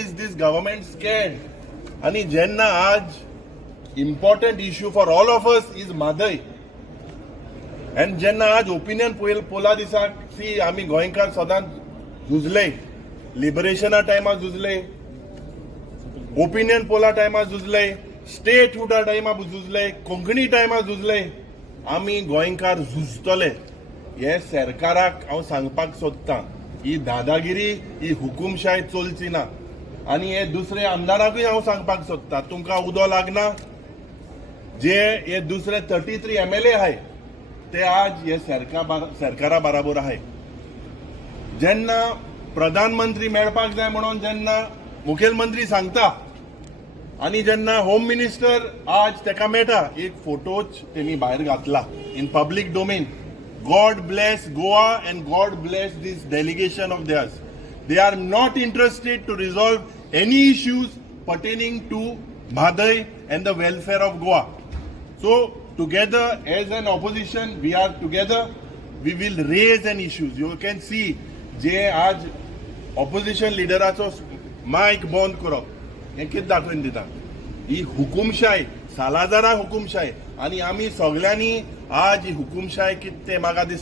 is this government scared? आणि जेन्ना आज important issue for all of us is Madai. And जेन्ना आज ओपिनियन पोला दिसाक सी आमी गोंयकार सदांच झुजले, लिबरेशना टायमार झुजले, ओपिनियन पोला टायमार झुजले, स्टेटहुडा टायमार झुजले, कोंकणी टायमार झुजले. आमी गोंयकार झुजतले हे सरकाराक हांव सांगपाक सोदतां. ही दादागिरी, ही हुकुमशाही चलची ना. आणि हे दुसरे आमदाराकूय हांव सांगपाक सोदतां, तुमकां उदो लागना. जे हे दुसरे 33 MLA आहाय ते आज हे सरकारा बरोबर आहाय. जेन्ना प्रधानमंत्री मेळपाक जाय म्हणून जेन्ना मुखेलमंत्री सांगता आणि जेन्ना होम मिनिस्टर आज तेका मेळटा, एक फोटोच तेमी भायर घातला in public domain. God bless Goa and God bless this delegation of theirs. They are not interested to resolve any issues pertaining to Madai and the welfare of Goa. So together as an opposition, we are together. We will raise an issues. You can see जे आज opposition leaderaचो mic बंद करप हे कितें दाखोवन दिता. ही हुकुमशाही, सालाजारा हुकुमशाही. आणि आमी सगळ्यांनी आज ही हुकुमशाही कितें तें म्हाका दिसता